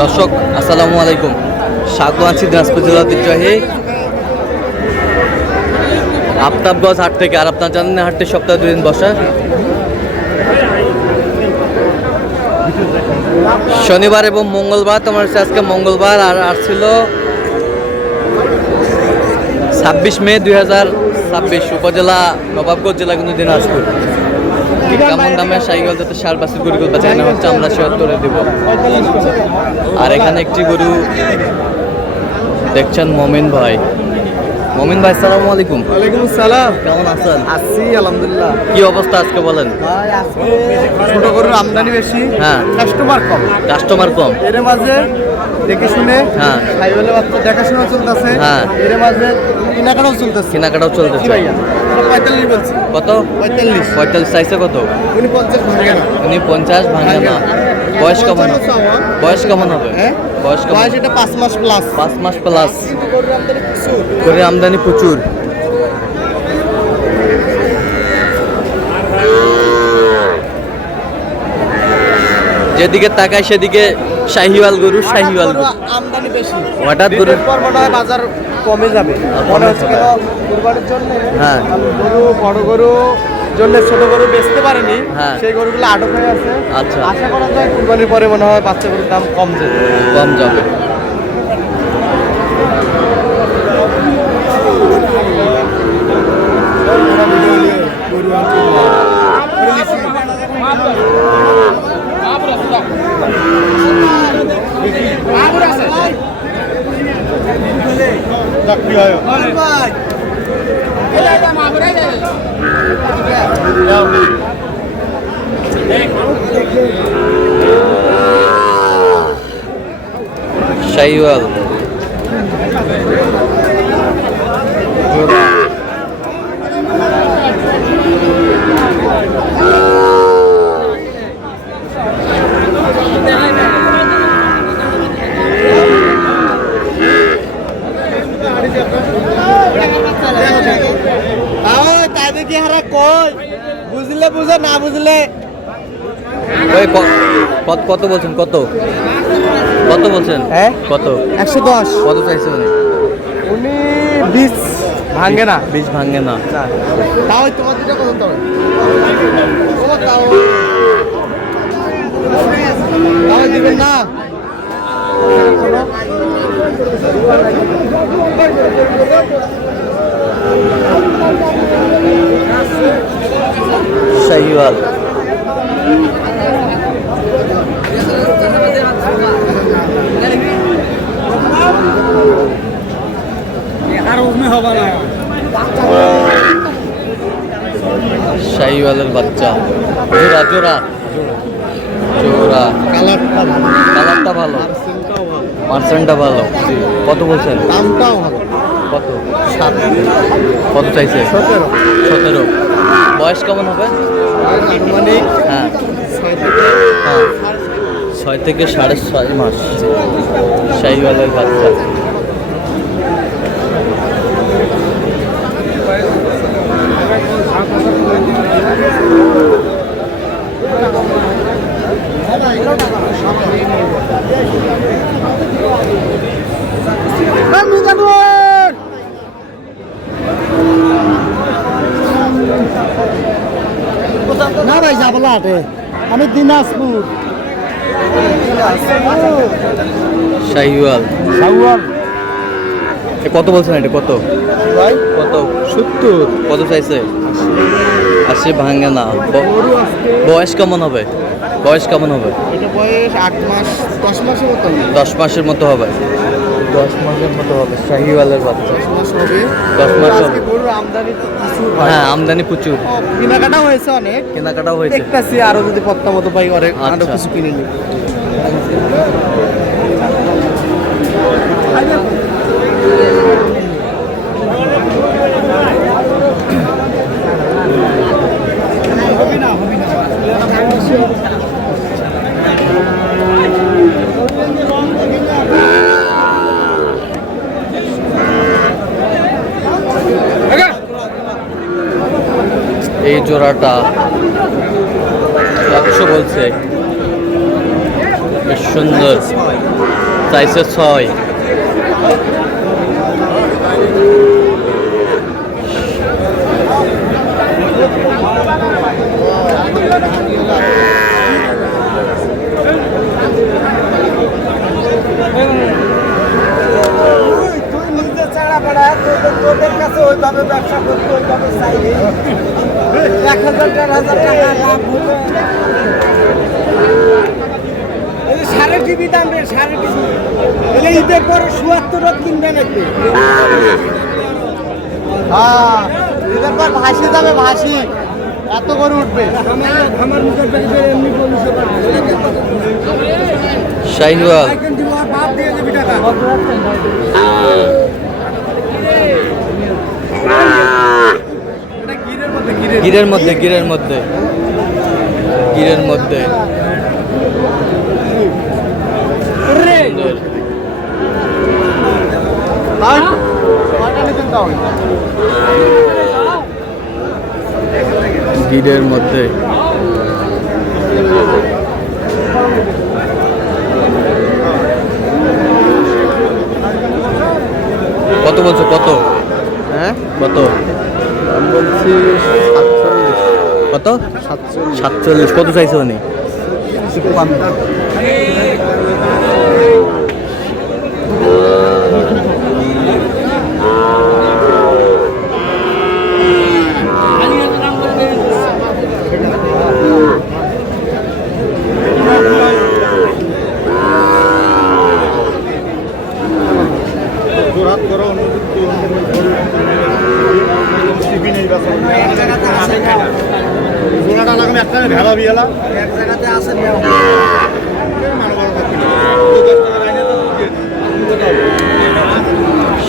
দর্শক আসসালামু আলাইকুম, স্বাগত আছি দিনাজপুর জেলা ঐতিহ্যবাহী আফতাবগঞ্জ হাট থেকে। আর আপনার জানেন হাটটি সপ্তাহে 2 দিন বসা, শনিবার এবং মঙ্গলবার। তোমার হচ্ছে আজকে মঙ্গলবার, আর ছিল 26 মে 2026, উপজেলা নবাবগঞ্জ, জেলা কিন্তু দিনাজপুর। কেমন দামে সাইকেল যাতে সার বাসের গরুগুলো বাঁচাই না হচ্ছে আমরা শেয়ার করে দেবো। আর এখানে একটি গরু দেখছেন মমিন ভাই। মমিন ভাই আসসালামু আলাইকুম। ওয়ালাইকুম আসসালাম। কেমন আছেন? আছি আলহামদুলিল্লাহ। কি অবস্থা আজকে বলেন? ভাই আজকে ছোট গরুর আমদানি বেশি, হ্যাঁ কাস্টমার কম। কাস্টমার কম, এর মাঝে দেখে শুনে হ্যাঁ সাইকেলের বাচ্চা দেখাশোনা চলতেছে, হ্যাঁ এর মাঝে কেনাকাটাও চলতেছে। কেনাকাটাও কি চলতেছে। ভাইয়া 45 বলছি। কত? 45। 45 চাইছে কত? উনি 50 ভাঙে না। উনি 50 ভাঙে না। বয়স কেমন হবে? বয়স কেমন হবে? হ্যাঁ বয়স কেমন? বয়স এটা 5 মাস প্লাস। 5 মাস প্লাস। কিন্তু গরুর আমদানি প্রচুর। করে আমদানি প্রচুর। যেদিকে তাকায় সেদিকে শাহিওয়াল গরু, শাহিওয়াল গরু। আমদানি বেশি, হঠাৎ গরু মনে হয় বাজার কমে যাবে মনে হচ্ছে। কেন কুরবানির জন্য হ্যাঁ গরু, বড় গরু জন্য ছোট গরু বেচতে পারেনি, হ্যাঁ। সেই গরুগুলো আটক হয়ে আছে। আচ্ছা, আশা করা যায় কুরবানির পরে মনে হয় বাচ্চা গরুর দাম কম যাবে। কম যাবে। শাহিওয়াল তাদেরকে হারা কই বুঝলে বুঝে, না বুঝলে কত বলছেন? কত কত বলছেন? হ্যাঁ কত? 110। কত চাইছে উনি? উনি 20 ভাঙে না। 20 ভাঙে না। তাও তোমার দুটো কত? তাও দিবেন না। শাহিওয়াল শাহিওয়ালের বাচ্চা, জোড়া জোড়া জোড়া। কালারটা ভালো, পার্সেন্টটা ভালো। কত বলছেন? দামটাও ভালো। কত? কত চাইছে? 17। বয়স কেমন হবে? আনুমানিক হ্যাঁ 6 থেকে 6.5 মাস। শাহিওয়ালের বাচ্চা। না ভাই যাবো না হাটে, আমি দিনাজপুর। শাহিওয়াল কত বলছেন? এটা কত? ভাই কত? 70। কত চাইছে? 80 ভাঙে না। বয়স কেমন হবে? বয়স কেমন হবে? এটা বয়স 8 মাস 10 মাসের মতো। 10 মাসের মতো হবে। 10 মাসের মতো হবে শাহিওয়ালের বাচ্চা। 10 মাস হবে। 10 মাস হবে। গরুর আমদানি তো প্রচুর। হ্যাঁ আমদানি প্রচুর। কেনাকাটা হয়েছে অনেক, কেনাকাটাও হয়েছে। দেখতেছি আরো যদি পত্তা মতো পাই অনেক আরো আচ্ছা। কিছু কিনে নিই। এই জোড়াটা 100 বলছে, বেশ সুন্দর। চাইছে 6। তুই নিজে ছাড়া পাড়া তোদের কাছে ওইভাবে ব্যবসা করতে ওইভাবে চাইলে 1,000 1,500 টাকা লাভ হবে। এই যে সাড়ে টিভি দাম রে, সাড়ে টিভি এলে ঈদের পরে ৭৪ কিনবে নাকি? হ্যাঁ, ঈদের পর ভাসি যাবে, ভাসি এত করে উঠবে। আমার মুখের ব্যাগে এমনি বলিস শাহিওয়াল বাপ দিয়ে দিবি টাকা। গিরের মধ্যে গিরের মধ্যে গিরের মধ্যে গিরের মধ্যে কত বলছো? কত? হ্যাঁ, কত আমি বলছি কত? 47। কত চাইছো উনি? ভেড়া বিয়ালা এক জায়গাতে আছে।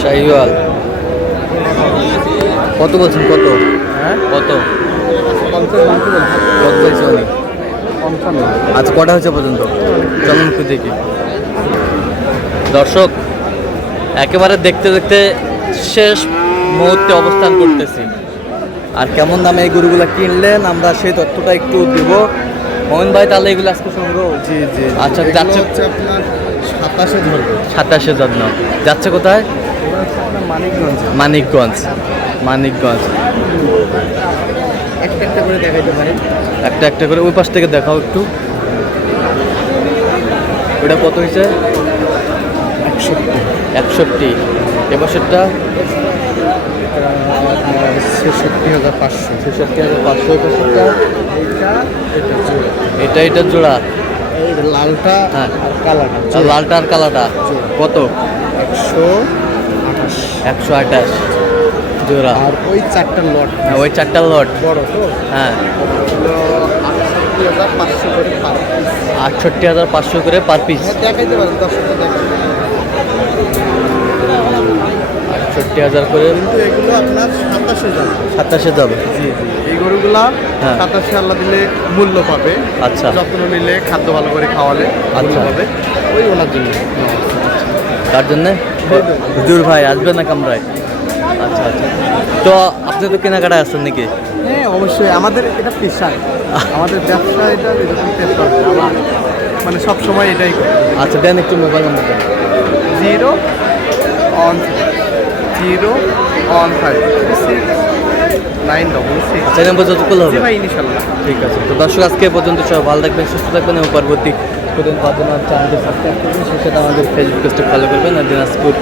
শাহিওয়াল কত বলছেন? কত? হ্যাঁ, কত? 50 কত চাইছো উনি? আজ কটা হয়েছে পর্যন্ত? চলুন একটু দেখি। দর্শক, একেবারে দেখতে দেখতে শেষ মুহূর্তে অবস্থান করতেছি। আর কেমন দামে এই গরুগুলো কিনলেন আমরা সেই তথ্যটা একটু দিব। মোহন ভাই, তাহলে এগুলো আজকে সংগ্রহ? জি জি। আচ্ছা, যাচ্ছে আপনার 27-এ ধরবে। 27 যত্ন যাচ্ছে কোথায়? মানিকগঞ্জ। মানিকগঞ্জ। মানিকগঞ্জ। একটা একটা করে দেখাইতে পারেন। একটা একটা করে ওই পাশ থেকে দেখাও একটু। ওটা কত হয়েছে? 61। এবছরটা 66,500। 66,500। এবছরটা এটা জোড়া। এই লালটা হ্যাঁ, আর কালারটা, আর লালটা আর কালাটা কত? 128 জোড়া। আর ওই 4টা লট। হ্যাঁ, ওই 4টা লট বড় তো, হ্যাঁ, 68,500 করে পার পিস। 68,500 করে পার পিস। হ্যাঁ, দেখাইতে পারেন, 10টা দেখাই। 68,000 করে। কিন্তু এগুলো আপনার 27-এ যাবে। 27 যাবে। জি জি। এই গরুগুলা হ্যাঁ। 27-এ আল্লাহ দিলে মূল্য পাবে। আচ্ছা যত্ন নিলে, খাদ্য ভালো করে খাওয়ালে মূল্য আচ্ছা। পাবে। ওই ওনার জন্য। তার জন্যে হুজুর ভাই আসবে না কামরায়? আচ্ছা আচ্ছা। তো আপনি তো কেনাকাটায় আসছেন নাকি? হ্যাঁ, অবশ্যই। আমাদের এটা পেশা, আমাদের ব্যবসা, এটা এরকম পেশা। মানে সব সময় এটাই করি। আচ্ছা, দেন একটু মোবাইল নাম্বার দেন। 0-1-5-966। আচ্ছা, এই নাম্বার যত করলে জি হবে। ভাই, ইনশাল্লাহ। ঠিক আছে। তো দর্শক, আজকে পর্যন্ত সবাই ভালো থাকবেন, সুস্থ থাকবেন এবং পরবর্তী প্রতিদিন পাওয়ার জন্য চ্যানেলটি সাবস্ক্রাইব করবেন। সেই সাথে আমাদের ফেসবুক পেজটা ফলো করবেন আর দিনাজপুর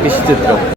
কৃষিচিত্র।